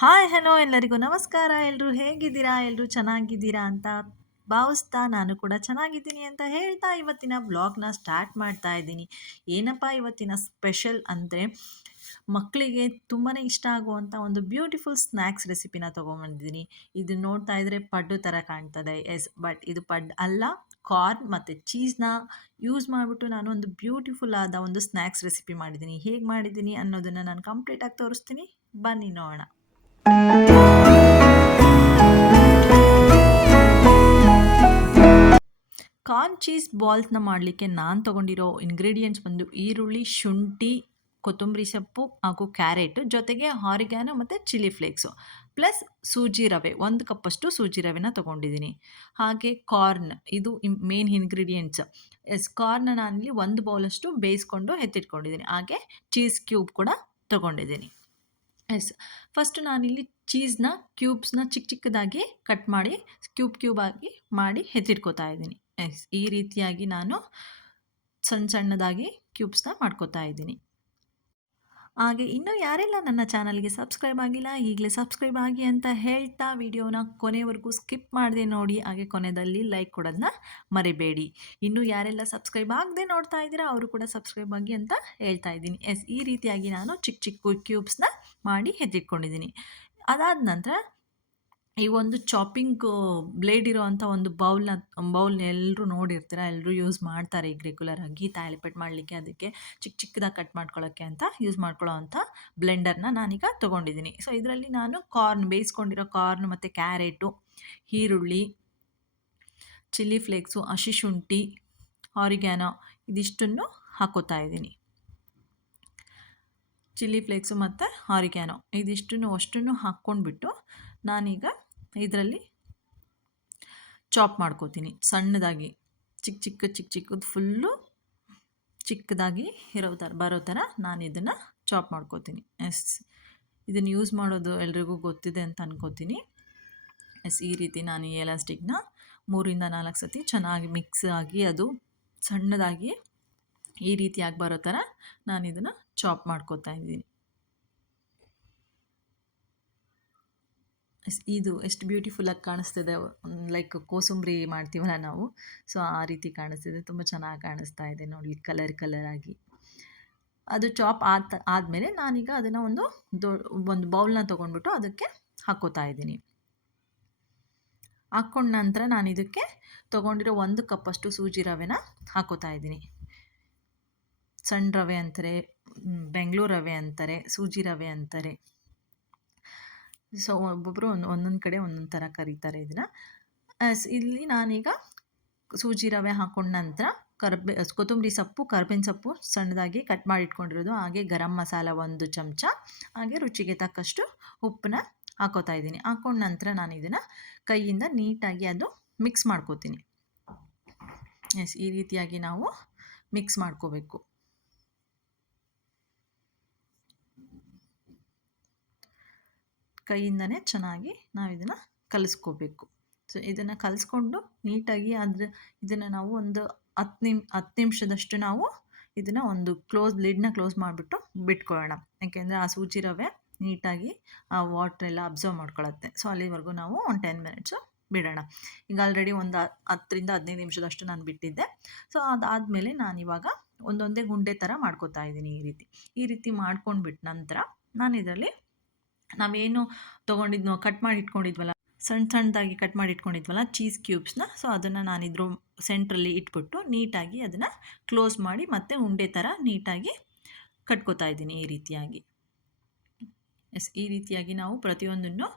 Hi hello ಎಲ್ಲರಿಗೂ ನಮಸ್ಕಾರ. ಎಲ್ಲರೂ ಹೇಗಿದ್ದೀರಾ? ಎಲ್ಲರೂ ಚೆನ್ನಾಗಿದ್ದೀರಾ ಅಂತ ಭಾವಿಸ್ತಾ ನಾನು ಕೂಡ ಚೆನ್ನಾಗಿದ್ದೀನಿ ಅಂತ ಹೇಳ್ತಾ ಇವತ್ತಿನ ವ್ಲಾಗ್ನ ಸ್ಟಾರ್ಟ್ ಮಾಡ್ತಾ ಇದ್ದೀನಿ. ಏನಪ್ಪ ಇವತ್ತಿನ ಸ್ಪೆಷಲ್ ಅಂದರೆ ಮಕ್ಕಳಿಗೆ ತುಂಬಾ ಇಷ್ಟ ಆಗುವಂಥ ಒಂದು ಬ್ಯೂಟಿಫುಲ್ ಸ್ನ್ಯಾಕ್ಸ್ ರೆಸಿಪಿನ ತೊಗೊಂಬಂದಿದ್ದೀನಿ. ಇದು ನೋಡ್ತಾ ಇದ್ರೆ ಪಡ್ಡು ಥರ ಕಾಣ್ತದೆ. ಎಸ್, ಬಟ್ ಇದು ಪಡ್ ಅಲ್ಲ, ಕಾರ್ನ್ ಮತ್ತು ಚೀಸ್ನ ಯೂಸ್ ಮಾಡಿಬಿಟ್ಟು ನಾನು ಒಂದು ಬ್ಯೂಟಿಫುಲ್ ಆದ ಒಂದು ಸ್ನ್ಯಾಕ್ಸ್ ರೆಸಿಪಿ ಮಾಡಿದ್ದೀನಿ. ಹೇಗೆ ಮಾಡಿದ್ದೀನಿ ಅನ್ನೋದನ್ನು ನಾನು ಕಂಪ್ಲೀಟಾಗಿ ತೋರಿಸ್ತೀನಿ. ಬನ್ನಿ ನೋಡೋಣ. ಕಾರ್ನ್ ಚೀಸ್ ಬಾಲ್ಸ್ನ ಮಾಡಲಿಕ್ಕೆ ನಾನು ತೊಗೊಂಡಿರೋ ಇಂಗ್ರೀಡಿಯೆಂಟ್ಸ್ ಬಂದು ಈರುಳ್ಳಿ, ಶುಂಠಿ, ಕೊತ್ತಂಬರಿ ಸೊಪ್ಪು ಹಾಗೂ ಕ್ಯಾರೆಟ್, ಜೊತೆಗೆ ಆರಿಗ್ಯಾನೋ ಮತ್ತು ಚಿಲ್ಲಿ ಫ್ಲೇಕ್ಸು, ಪ್ಲಸ್ ಸೂಜಿ ರವೆ 1 ಕಪ್ಪಷ್ಟು ಸೂಜಿ ರವೆನ ತೊಗೊಂಡಿದ್ದೀನಿ. ಹಾಗೆ ಕಾರ್ನ್, ಇದು ಮೇನ್ ಇಂಗ್ರೀಡಿಯೆಂಟ್ಸ್. ಕಾರ್ನ ನಾನಿಲ್ಲಿ 1 ಬೌಲಷ್ಟು ಬೇಯಿಸ್ಕೊಂಡು ಎತ್ತಿಟ್ಕೊಂಡಿದ್ದೀನಿ. ಹಾಗೆ ಚೀಸ್ ಕ್ಯೂಬ್ ಕೂಡ ತೊಗೊಂಡಿದ್ದೀನಿ. ಎಸ್, ಫಸ್ಟು ನಾನಿಲ್ಲಿ ಚೀಸ್ನ ಕ್ಯೂಬ್ಸ್ನ ಚಿಕ್ಕ ಚಿಕ್ಕದಾಗಿ ಕಟ್ ಮಾಡಿ ಕ್ಯೂಬ್ ಆಗಿ ಮಾಡಿ ಎತ್ತಿಟ್ಕೋತಾ ಇದ್ದೀನಿ. ಎಸ್, ಈ ರೀತಿಯಾಗಿ ನಾನು ಸಣ್ಣದಾಗಿ ಕ್ಯೂಬ್ಸ್ನ ಮಾಡ್ಕೋತಾ ಇದ್ದೀನಿ. ಹಾಗೆ ಇನ್ನೂ ಯಾರೆಲ್ಲ ನನ್ನ ಚಾನಲ್ಗೆ ಸಬ್ಸ್ಕ್ರೈಬ್ ಆಗಿಲ್ಲ, ಈಗಲೇ ಸಬ್ಸ್ಕ್ರೈಬ್ ಆಗಿ ಅಂತ ಹೇಳ್ತಾ ವಿಡಿಯೋನ ಕೊನೆವರೆಗೂ ಸ್ಕಿಪ್ ಮಾಡದೆ ನೋಡಿ. ಹಾಗೆ ಕೊನೆಯಲ್ಲಿ ಲೈಕ್ ಕೊಡೋದನ್ನ ಮರಿಬೇಡಿ. ಇನ್ನೂ ಯಾರೆಲ್ಲ ಸಬ್ಸ್ಕ್ರೈಬ್ ಆಗದೆ ನೋಡ್ತಾ ಇದ್ದೀರಾ ಅವರು ಕೂಡ ಸಬ್ಸ್ಕ್ರೈಬ್ ಆಗಿ ಅಂತ ಹೇಳ್ತಾ ಇದ್ದೀನಿ. ಎಸ್, ಈ ರೀತಿಯಾಗಿ ನಾನು ಚಿಕ್ಕ ಚಿಕ್ಕ ಕ್ಯೂಬ್ಸ್ನ ಮಾಡಿ ಎತ್ತಿಟ್ಕೊಂಡಿದ್ದೀನಿ. ಅದಾದ ನಂತರ ಈ ಒಂದು ಚಾಪಿಂಗ್ ಬ್ಲೇಡ್ ಇರೋವಂಥ ಒಂದು ಬೌಲ್ನ ಎಲ್ಲರೂ ನೋಡಿರ್ತೀರ, ಎಲ್ಲರೂ ಯೂಸ್ ಮಾಡ್ತಾರೆ ಈಗ ರೆಗ್ಯುಲರಾಗಿ ತಾಳಿಪಟ್ಟು ಮಾಡಲಿಕ್ಕೆ, ಅದಕ್ಕೆ ಚಿಕ್ಕದಾಗಿ ಕಟ್ ಮಾಡ್ಕೊಳ್ಳೋಕ್ಕೆ ಅಂತ ಯೂಸ್ ಮಾಡ್ಕೊಳ್ಳೋ ಅಂಥ ಬ್ಲೆಂಡರ್ನ ನಾನೀಗ ತೊಗೊಂಡಿದ್ದೀನಿ. ಸೊ ಇದರಲ್ಲಿ ನಾನು ಬೇಯಿಸ್ಕೊಂಡಿರೋ ಕಾರ್ನ್ ಮತ್ತು ಕ್ಯಾರೆಟು, ಈರುಳ್ಳಿ, ಚಿಲ್ಲಿ ಫ್ಲೇಕ್ಸು, ಹಸಿ ಶುಂಠಿ, ಆರಿಗ್ಯಾನೋ ಇದಿಷ್ಟನ್ನು ಹಾಕೋತಾ ಇದ್ದೀನಿ. ಚಿಲ್ಲಿ ಫ್ಲೇಕ್ಸು ಮತ್ತು ಆರಿಗ್ಯಾನೋ ಅಷ್ಟನ್ನು ಹಾಕ್ಕೊಂಡ್ಬಿಟ್ಟು ನಾನೀಗ ಇದರಲ್ಲಿ ಚಾಪ್ ಮಾಡ್ಕೋತೀನಿ ಸಣ್ಣದಾಗಿ. ಚಿಕ್ಕದು ಫುಲ್ಲು ಚಿಕ್ಕದಾಗಿ ಬರೋ ಥರ ನಾನು ಇದನ್ನು ಚಾಪ್ ಮಾಡ್ಕೋತೀನಿ. ಎಸ್, ಇದನ್ನು ಯೂಸ್ ಮಾಡೋದು ಎಲ್ರಿಗೂ ಗೊತ್ತಿದೆ ಅಂತ ಅನ್ಕೋತೀನಿ. ಎಸ್, ಈ ರೀತಿ ನಾನು ಈ ಎಲಾಸ್ಟಿಕ್ನ 3-4 ಸತಿ ಚೆನ್ನಾಗಿ ಮಿಕ್ಸ್ ಆಗಿ ಅದು ಸಣ್ಣದಾಗಿ ಈ ರೀತಿಯಾಗಿ ಬರೋ ಥರ ನಾನು ಇದನ್ನು ಚಾಪ್ ಮಾಡ್ಕೋತಾ ಇದ್ದೀನಿ. ಇದು ಎಷ್ಟು ಬ್ಯೂಟಿಫುಲ್ಲಾಗಿ ಕಾಣಿಸ್ತಿದೆ, ಲೈಕ್ ಕೋಸಂಬರಿ ಮಾಡ್ತೀವಲ್ಲ ನಾವು, ಸೊ ಆ ರೀತಿ ಕಾಣಿಸ್ತಿದೆ. ತುಂಬ ಚೆನ್ನಾಗಿ ಕಾಣಿಸ್ತಾ ಇದೆ ನೋಡಲಿಕ್ಕೆ, ಕಲರ್ ಆಗಿ. ಅದು ಚಾಪ್ ಆದಮೇಲೆ ನಾನೀಗ ಅದನ್ನು ಒಂದು ಬೌಲ್ನ ತೊಗೊಂಡ್ಬಿಟ್ಟು ಅದಕ್ಕೆ ಹಾಕ್ಕೋತಾ ಇದ್ದೀನಿ. ಹಾಕ್ಕೊಂಡ ನಂತರ ನಾನು ಇದಕ್ಕೆ ತೊಗೊಂಡಿರೋ 1 ಕಪ್ಪಷ್ಟು ಸೂಜಿ ರವೆನ ಹಾಕ್ಕೋತಾ ಇದ್ದೀನಿ. ಸಣ್ಣ ರವೆ ಅಂತಾರೆ, ಬೆಂಗಳೂರು ರವೆ ಅಂತಾರೆ, ಸೂಜಿ ರವೆ ಅಂತಾರೆ. ಸೊ ಒಬ್ಬೊಬ್ಬರು ಒಂದೊಂದು ಕಡೆ ಒಂದೊಂದು ಥರ ಕರೀತಾರೆ ಇದನ್ನು. ಇಲ್ಲಿ ನಾನೀಗ ಸೂಜಿ ರವೆ ಹಾಕೊಂಡ ನಂತರ ಕೊತ್ತಂಬರಿ ಸೊಪ್ಪು, ಕರ್ಬೇವಿನ ಸೊಪ್ಪು ಸಣ್ಣದಾಗಿ ಕಟ್ ಮಾಡಿ ಇಟ್ಕೊಂಡಿರೋದು, ಹಾಗೆ ಗರಂ ಮಸಾಲ 1 ಚಮಚ, ಹಾಗೆ ರುಚಿಗೆ ತಕ್ಕಷ್ಟು ಉಪ್ಪನ್ನ ಹಾಕೋತಾ ಇದ್ದೀನಿ. ಹಾಕೊಂಡ ನಂತರ ನಾನು ಇದನ್ನು ಕೈಯಿಂದ ನೀಟಾಗಿ ಅದು ಮಿಕ್ಸ್ ಮಾಡ್ಕೋತೀನಿ. ಎಸ್, ಈ ರೀತಿಯಾಗಿ ನಾವು ಮಿಕ್ಸ್ ಮಾಡ್ಕೋಬೇಕು. ಕೈಯಿಂದನೇ ಚೆನ್ನಾಗಿ ನಾವು ಇದನ್ನು ಕಲಿಸ್ಕೋಬೇಕು. ಸೊ ಇದನ್ನು ಕಲಿಸ್ಕೊಂಡು ನೀಟಾಗಿ ಇದನ್ನು ನಾವು ಒಂದು 10 ನಿಮಿಷದಷ್ಟು ನಾವು ಇದನ್ನು ಒಂದು ಲಿಡ್ನ ಕ್ಲೋಸ್ ಮಾಡಿಬಿಟ್ಟು ಬಿಟ್ಕೊಳ್ಳೋಣ. ಯಾಕೆಂದರೆ ಆ ಸೂಜಿ ರವೆ ನೀಟಾಗಿ ಆ ವಾಟ್ರೆಲ್ಲ ಅಬ್ಸರ್ವ್ ಮಾಡ್ಕೊಳ್ಳುತ್ತೆ. ಸೊ ಅಲ್ಲಿವರೆಗೂ ನಾವು ಒಂದು 10 ಮಿನಿಟ್ಸು ಬಿಡೋಣ. ಈಗ ಆಲ್ರೆಡಿ ಒಂದು 10-15 ನಿಮಿಷದಷ್ಟು ನಾನು ಬಿಟ್ಟಿದ್ದೆ. ಸೊ ಅದಾದಮೇಲೆ ನಾನಿವಾಗ ಒಂದೊಂದೇ ಗುಂಡೆ ಥರ ಮಾಡ್ಕೋತಾ ಇದ್ದೀನಿ. ಈ ರೀತಿ ಮಾಡ್ಕೊಂಡ್ಬಿಟ್ಟು ನಂತರ ನಾನು ಇದರಲ್ಲಿ ನಾವೇನು ಕಟ್ ಮಾಡಿ ಇಟ್ಕೊಂಡಿದ್ವಲ್ಲ, ಸಣ್ಣದಾಗಿ ಕಟ್ ಮಾಡಿ ಇಟ್ಕೊಂಡಿದ್ವಲ್ಲ ಚೀಸ್ ಕ್ಯೂಬ್ಸ್ನ, ಸೊ ಅದನ್ನು ನಾನಿದ್ರ ಸೆಂಟ್ರಲ್ಲಿ ಇಟ್ಬಿಟ್ಟು ನೀಟಾಗಿ ಅದನ್ನು ಕ್ಲೋಸ್ ಮಾಡಿ ಮತ್ತೆ ಉಂಡೆ ಥರ ನೀಟಾಗಿ ಕಟ್ಕೋತಾ ಇದ್ದೀನಿ ಈ ರೀತಿಯಾಗಿ. ಎಸ್, ಈ ರೀತಿಯಾಗಿ ನಾವು ಪ್ರತಿಯೊಂದನ್ನು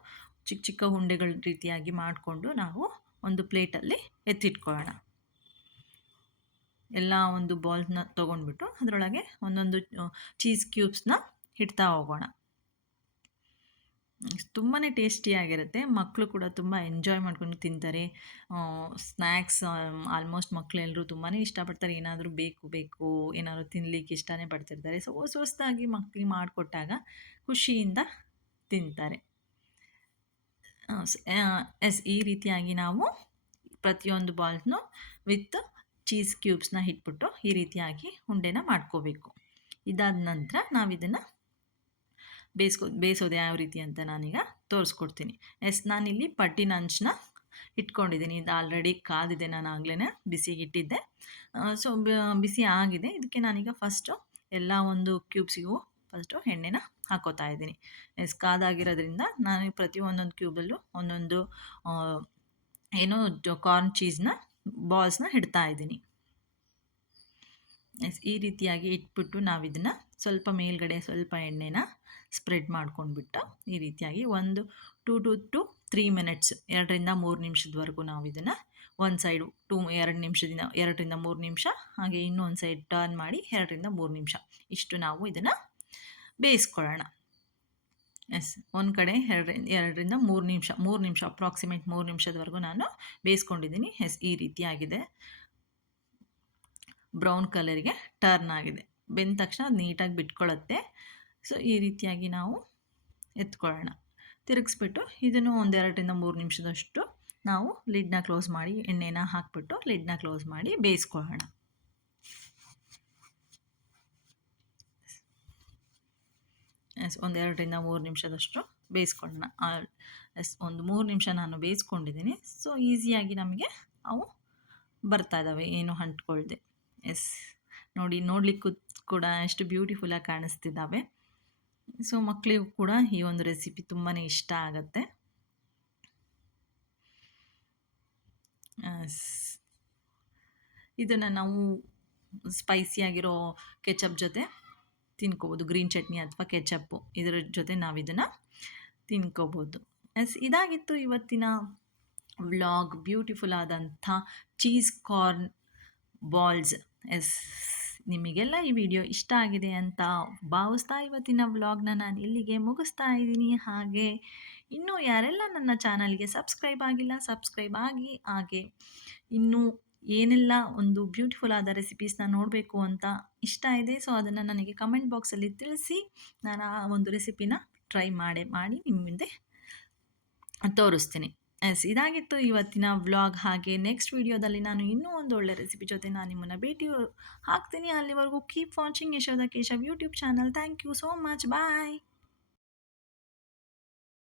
ಚಿಕ್ಕ ಉಂಡೆಗಳ ರೀತಿಯಾಗಿ ಮಾಡಿಕೊಂಡು ನಾವು ಒಂದು ಪ್ಲೇಟಲ್ಲಿ ಎತ್ತಿಟ್ಕೊಳ್ಳೋಣ. ಎಲ್ಲ ಒಂದು ಬಾಲ್ಸ್ನ ತೊಗೊಂಡ್ಬಿಟ್ಟು ಅದರೊಳಗೆ ಒಂದೊಂದು ಚೀಸ್ ಕ್ಯೂಬ್ಸ್ನ ಇಡ್ತಾ ಹೋಗೋಣ. ತುಂಬಾ ಟೇಸ್ಟಿಯಾಗಿರುತ್ತೆ. ಮಕ್ಕಳು ಕೂಡ ತುಂಬ ಎಂಜಾಯ್ ಮಾಡ್ಕೊಂಡು ತಿಂತಾರೆ. ಸ್ನ್ಯಾಕ್ಸ್ ಆಲ್ಮೋಸ್ಟ್ ಮಕ್ಕಳೆಲ್ಲರೂ ತುಂಬಾ ಇಷ್ಟಪಡ್ತಾರೆ. ಏನಾದರೂ ಬೇಕು ಏನಾದರೂ ತಿನ್ನಲಿಕ್ಕೆ ಇಷ್ಟನೇ ಪಡ್ತಿರ್ತಾರೆ. ಸೊ ಹೊಸದಾಗಿ ಮಕ್ಕಳಿಗೆ ಮಾಡಿಕೊಟ್ಟಾಗ ಖುಷಿಯಿಂದ ತಿಂತಾರೆ. ಎಸ್, ಈ ರೀತಿಯಾಗಿ ನಾವು ಪ್ರತಿಯೊಂದು ಬಾಲ್ಸ್ನು ವಿತ್ ಚೀಸ್ ಕ್ಯೂಬ್ಸ್ನ ಇಟ್ಬಿಟ್ಟು ಈ ರೀತಿಯಾಗಿ ಉಂಡೆನ ಮಾಡ್ಕೋಬೇಕು. ಇದಾದ ನಂತರ ನಾವು ಇದನ್ನು ಬೇಯಿಸೋದು ಯಾವ ರೀತಿ ಅಂತ ನಾನೀಗ ತೋರಿಸ್ಕೊಡ್ತೀನಿ. ನಾನಿಲ್ಲಿ ಪಟ್ಟಿನ ಅಂಚನ್ನ ಇಟ್ಕೊಂಡಿದ್ದೀನಿ. ಇದು ಆಲ್ರೆಡಿ ಕಾದಿದೆ, ನಾನು ಆಗ್ಲೇ ಬಿಸಿಗೆ ಇಟ್ಟಿದ್ದೆ. ಸೊ ಬಿಸಿ ಆಗಿದೆ. ಇದಕ್ಕೆ ನಾನೀಗ ಫಸ್ಟು ಎಲ್ಲ ಒಂದು ಕ್ಯೂಬ್ಸಿಗೂ ಫಸ್ಟು ಎಣ್ಣೆನ ಹಾಕೋತಾ ಇದ್ದೀನಿ. ಕಾದಾಗಿರೋದ್ರಿಂದ ನಾನು ಪ್ರತಿ ಒಂದೊಂದು ಕ್ಯೂಬಲ್ಲೂ ಒಂದೊಂದು ಕಾರ್ನ್ ಚೀಸ್ನ ಬಾಲ್ಸ್ನ ಇಡ್ತಾ ಇದ್ದೀನಿ. ಈ ರೀತಿಯಾಗಿ ಇಟ್ಬಿಟ್ಟು ನಾವು ಇದನ್ನು ಸ್ವಲ್ಪ ಮೇಲ್ಗಡೆ ಸ್ವಲ್ಪ ಎಣ್ಣೆನ ಸ್ಪ್ರೆಡ್ ಮಾಡ್ಕೊಂಡ್ಬಿಟ್ಟು ಈ ರೀತಿಯಾಗಿ ಒಂದು 2 to 3 ಮಿನಿಟ್ಸ್ 2ರಿಂದ 3 ನಿಮಿಷದವರೆಗೂ ನಾವು ಇದನ್ನು ಒಂದು ಸೈಡು 2ರಿಂದ 3 ನಿಮಿಷ, ಹಾಗೆ ಇನ್ನೊಂದು ಸೈಡ್ ಟರ್ನ್ ಮಾಡಿ 2ರಿಂದ 3 ನಿಮಿಷ ಇಷ್ಟು ನಾವು ಇದನ್ನು ಬೇಯಿಸ್ಕೊಳ್ಳೋಣ. ಒಂದು ಕಡೆ 2ರಿಂದ 3 ನಿಮಿಷ ಅಪ್ರಾಕ್ಸಿಮೇಟ್ 3 ನಿಮಿಷದವರೆಗೂ ನಾನು ಬೇಯಿಸ್ಕೊಂಡಿದ್ದೀನಿ. ಈ ರೀತಿಯಾಗಿದೆ, ಬ್ರೌನ್ ಕಲರಿಗೆ ಟರ್ನ್ ಆಗಿದೆ. ಬೆಂದ ತಕ್ಷಣ ಅದು ನೀಟಾಗಿ ಬಿಟ್ಕೊಳ್ಳುತ್ತೆ. ಸೊ ಈ ರೀತಿಯಾಗಿ ನಾವು ಎತ್ಕೊಳ್ಳೋಣ. ತಿರುಗಿಸ್ಬಿಟ್ಟು ಇದನ್ನು 2ರಿಂದ 3 ನಿಮಿಷದಷ್ಟು ನಾವು ಲಿಡ್ನ ಕ್ಲೋಸ್ ಮಾಡಿ ಎಣ್ಣೆನ ಹಾಕಿಬಿಟ್ಟು ಲಿಡ್ನ ಕ್ಲೋಸ್ ಮಾಡಿ ಬೇಯಿಸ್ಕೊಳ್ಳೋಣ. ಒಂದು 2ರಿಂದ 3 ನಿಮಿಷದಷ್ಟು ಬೇಯಿಸ್ಕೊಳ್ಳೋಣ. ಒಂದು 3 ನಿಮಿಷ ನಾನು ಬೇಯಿಸ್ಕೊಂಡಿದ್ದೀನಿ. ಸೊ ಈಸಿಯಾಗಿ ನಮಗೆ ಅವು ಬರ್ತಾ ಇದ್ದಾವೆ, ಏನು ಅಂಟ್ಕೊಳ್ದೆ. ನೋಡಲಿಕ್ಕೂ ಕೂಡ ಎಷ್ಟು ಬ್ಯೂಟಿಫುಲ್ಲಾಗಿ ಕಾಣಿಸ್ತಿದ್ದಾವೆ. ಸೊ ಮಕ್ಕಳಿಗೂ ಕೂಡ ಈ ಒಂದು ರೆಸಿಪಿ ತುಂಬಾ ಇಷ್ಟ ಆಗುತ್ತೆ. ಇದನ್ನು ನಾವು ಸ್ಪೈಸಿಯಾಗಿರೋ ಕೆಚಪ್ ಜೊತೆ ತಿನ್ಕೋಬೋದು. ಗ್ರೀನ್ ಚಟ್ನಿ ಅಥವಾ ಕೆಚಪ್ಪು ಇದರ ಜೊತೆ ನಾವು ಇದನ್ನು ತಿನ್ಕೋಬೋದು. ಇದಾಗಿತ್ತು ಇವತ್ತಿನ ವ್ಲಾಗ್. ಬ್ಯೂಟಿಫುಲ್ ಆದಂಥ ಚೀಸ್ ಕಾರ್ನ್ ಬಾಲ್ಸ್. ನಿಮಗೆಲ್ಲ ಈ ವಿಡಿಯೋ ಇಷ್ಟ ಆಗಿದೆ ಅಂತ ಭಾವಿಸ್ತಾ ಇವತ್ತಿನ ವ್ಲಾಗ್ನ ನಾನು ಇಲ್ಲಿಗೆ ಮುಗಿಸ್ತಾ ಇದ್ದೀನಿ. ಹಾಗೆ ಇನ್ನೂ ಯಾರೆಲ್ಲ ನನ್ನ ಚಾನಲ್ಗೆ ಸಬ್ಸ್ಕ್ರೈಬ್ ಆಗಿಲ್ಲ, ಸಬ್ಸ್ಕ್ರೈಬ್ ಆಗಿ. ಹಾಗೆ ಇನ್ನೂ ಏನೆಲ್ಲ ಒಂದು ಬ್ಯೂಟಿಫುಲ್ ಆದ ರೆಸಿಪೀಸ್ನ ನೋಡಬೇಕು ಅಂತ ಇಷ್ಟ ಇದೆ, ಸೊ ಅದನ್ನು ನನಗೆ ಕಮೆಂಟ್ ಬಾಕ್ಸಲ್ಲಿ ತಿಳಿಸಿ. ನಾನು ಆ ಒಂದು ರೆಸಿಪಿನ ಟ್ರೈ ಮಾಡಿ ನಿಮ್ಮ ಮುಂದೆ ತೋರಿಸ್ತೀನಿ. ಇದಾಗಿತ್ತು ಇವತ್ತಿನ ವ್ಲಾಗ್. ಹಾಗೆ ನೆಕ್ಸ್ಟ್ ವಿಡಿಯೋದಲ್ಲಿ ನಾನು ಇನ್ನೂ ಒಂದು ಒಳ್ಳೆ ರೆಸಿಪಿ ಜೊತೆ ನಾನು ನಿಮ್ಮನ್ನು ಭೇಟಿ ಆಗ್ತೀನಿ. ಅಲ್ಲಿವರೆಗೂ keep watching Yashoda Keshav YouTube channel. Thank you so much. Bye.